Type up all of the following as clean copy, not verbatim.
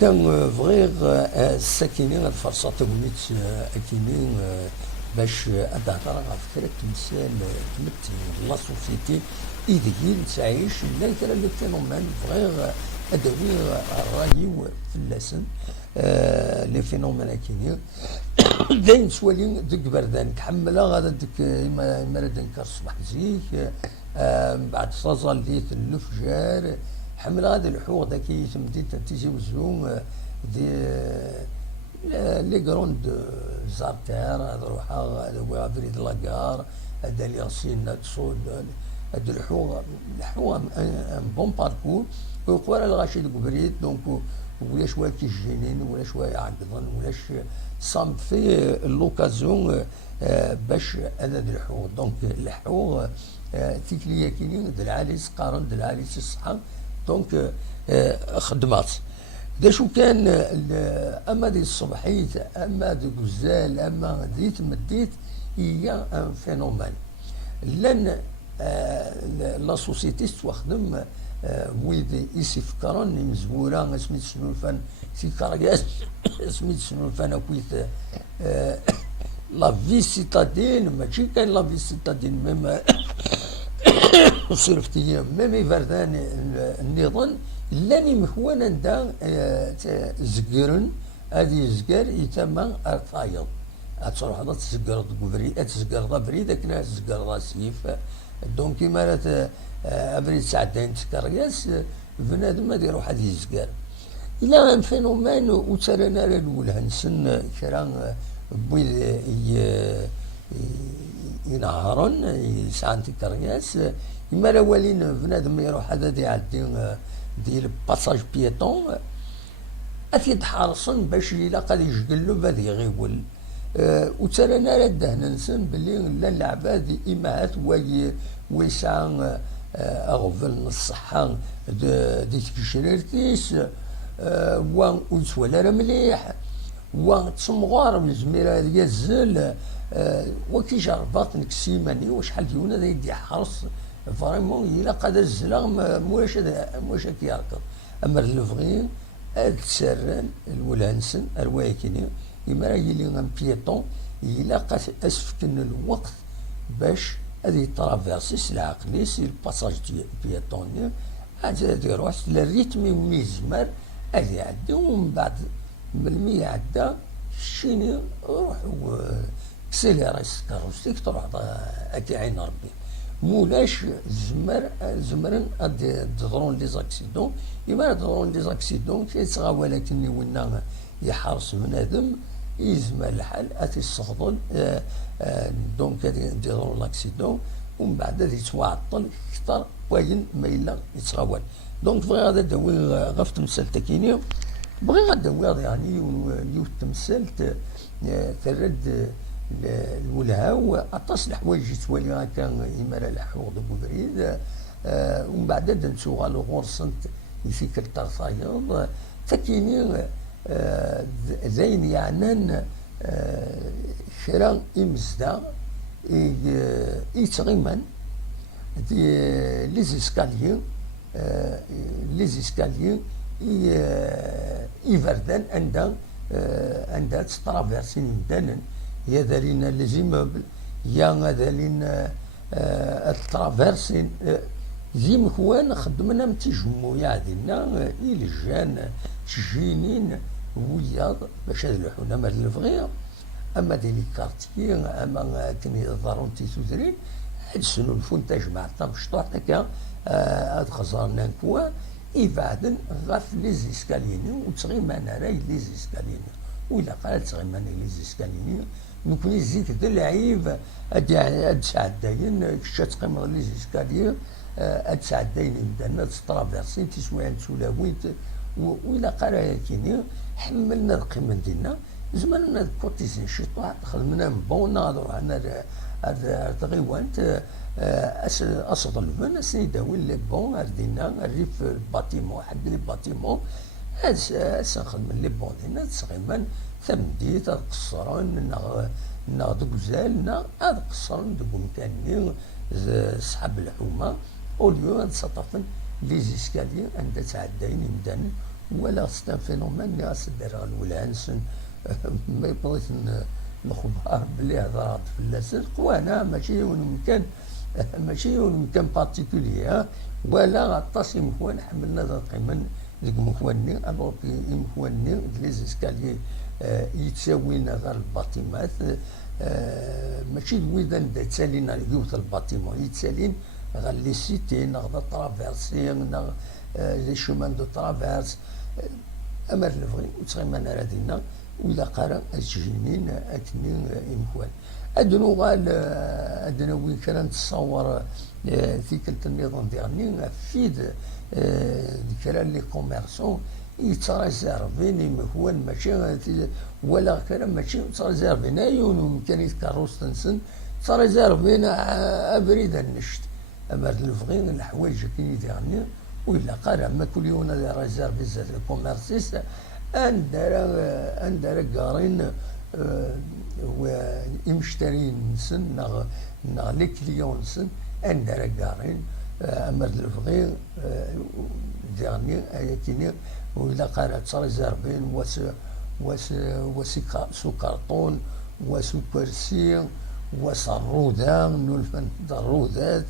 كان بغيغ الساكنين هاد فرصة تقوليت أكيني باش أدهضر غف كرا تمثال تمت لا سوسيتي إيديكي تعيش لا كرا لي فينومين بغيغ أدوي الرايو في اللسن لي فينومين أكيني داين سوالين ديك بردان كحملها غادا ديك مرة نكر الصباح زيك بعد صازاليت الفجار حمل هذا الحوغ ذاكي تمديد تيجي وزوم دي لي كروند زارتير هذا روحها هذا بريد لاكار هذا الياسين تصود هذا الحوغ ان بون باركور وقوال الغاشي ديك بريد دونك ولا شويه كيجينين ولا شويه عقدن ولاش صام في لوكازيون باش هذا الحوغ دونك الحوغ تيكليا كينين دلعاليس قارن دلعاليس الصحاب دونك خدمات دا شو كان اما دي الصبحيت اما دي غزال اما دي تمديت هي ان فينومين لان لا سوسيتي تخدم ويدي يسفكرون مزبوره سميت شنو الفن في كارياس سميت شنو الفن اكويت لا في سيتادين ماشي كان لا في سيتادين ميم صرفتي ميم يفردان النظام لاني مخوانا دا زقرن هذه زقر يتم ارتايض تروح هذا تزقر بريد تزقر بريد كنا تزقر سيف دونك كيما بريد ساعتين تكرياس بنادم ما يروح هذه الزقر الى ان فينومين وترانا الاولى نسن كرا بويد ينهارون يسعان تكرياس إما الأولين بنادم يروح هذا يعدي ديال باساج بيتون أفيد حارصن باش إلا قد يشقلو بادي يغيول وترانا راه دهنا نسن بلي لا العباد إماهات ويسعى أغفل الصحة ديك كشريرتيس ويتولى راه مليح وتسمغار من زميرة يزل وكي جربات نكسيماني وشحال ديونا دا يدي حرص فريمون إلا قاد الزلاغ مولاش كيركض أما الفغين هاد تسران الولانسن الواكيني إما راه يلي ان بيتون إلا قاد أسفكن الوقت باش هادي ترافيرسي العقلي سي الباساج بيتوني هادي يروح للريتم ويزمر هادي يعدي ومن بعد ملي يعدى شيني روح كسيليرايس كاروستيك تروح هاكي عين ربي مولاش زمرن تضرون لي زاكسيدون إما تضرون لي زاكسيدون كيتغا ولكن ونا يحرص بنادم يزمر الحال اتي الصخضل دونك يضرون لاكسيدون ومن بعد غادي يتواعطل اكثر وين ما الا يتغاول دونك بغي غادا داوي غف تمثال تاكيني بغي غاداوي يعني يو التمثال ترد الولهاو اطاس الحوايج يتوالي هكا إما الحوغ دو بريد ومن بعد نسوغ على غورسنت يفيك الترصايض تكيني زين يعنان شرا إمزدا يتغيمن لي زيسكاليي يفردان عندها تسترافيرسي مدانا يا ذالين لي زيموبل يا ذالين الترافيرسين زي مكوان خدمنا متيجمو يعدينا إلى جان تجينين وياض باش هاد الحونا مال الفغيا اما ديال الكارتيي اما كني ضرون تيسوزرين هاد سنو الفونتاج مع مشطوح هكا هاد خزرنا نكوا يبعدن غاف لي زيسكاليني وتغيمانا راي لي زيسكاليني وإلا قال تغيمانا لي زيسكاليني نكوني زيك د العيب هاد سعداين كشا تقيم لي زيسكاليي هاد سعداين بدانا تسترافيرسي تسويان تسولاويت وإلا قال كيني حملنا القيمة ديالنا زماننا كوتيزين شي طاع خدمنا بون نهضروا على هاد تغيوانت اصدر المن سيداوي لي بون ردينا الريف الباتيمون حد لي باتيمون سنخدم لي بون ديالنا تسغيمان ثمديت هاد قصران ناض غزال هاد قصران دوك مكاني صحاب الحومه اوليو هاد سطفن لي زيسكالي عند تعداين مدان ولا سيت ان فينومين اللي غاسدار الولانس ما يبغيت نخبر بلي هضرات فلاسن قوانا ماشي مكان بارتيكولي ولا غطاس يمكن حملنا ذا قيمن ديك مكواني الوغ يمكواني لي زيسكاليي يتساوينا غير الباطيمات ماشي الويدان دا تسالينا يوث الباطيمون يتسالين غير لي سيتين غدا طرافيرسي لي شومان دو طرافيرس امر الفغي وتغيمان رادينا وإذا قرا الجنين أكني إمكوان أدنو غال أدنو وين كان نتصور ثيكلت النظام ديالني فيد ذكرى لي كوميرسون يتريزيرفين إمكوان ماشي ولا كلام ماشي يتريزيرفين أيون ممكن يتكروس تنسن تريزيرفين أبريد النشت أما الفغين الحوايج كي ديالني وإلا قرا ما كل يوم ريزيرفي زاد الكوميرسيس أندر قارين وإمشترين نسن نغ لي كليون نسن أندر قارين أمر الفغي ديالني أيكيني وإلا قارات تريزيرفين سو كارطون وسو كرسي وصرودة نولفن ضرودات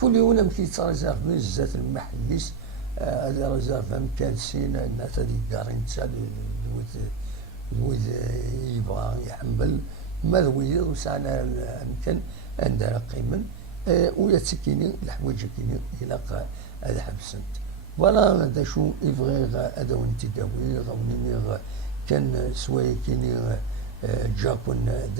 كل يوم مكي تريزيرفين زات المحليس هذا ريزيرف مكالسين الناس هذيك قارين تسال الويد يبغى يحمل ما ذوي وسعنا يمكن عندنا قيمة ويا تسكيني الحوايج كيني إلى هذا حبسنت ولا هذا شو يبغى هذا وانت داوي غوني كان سوايا كيني جاكون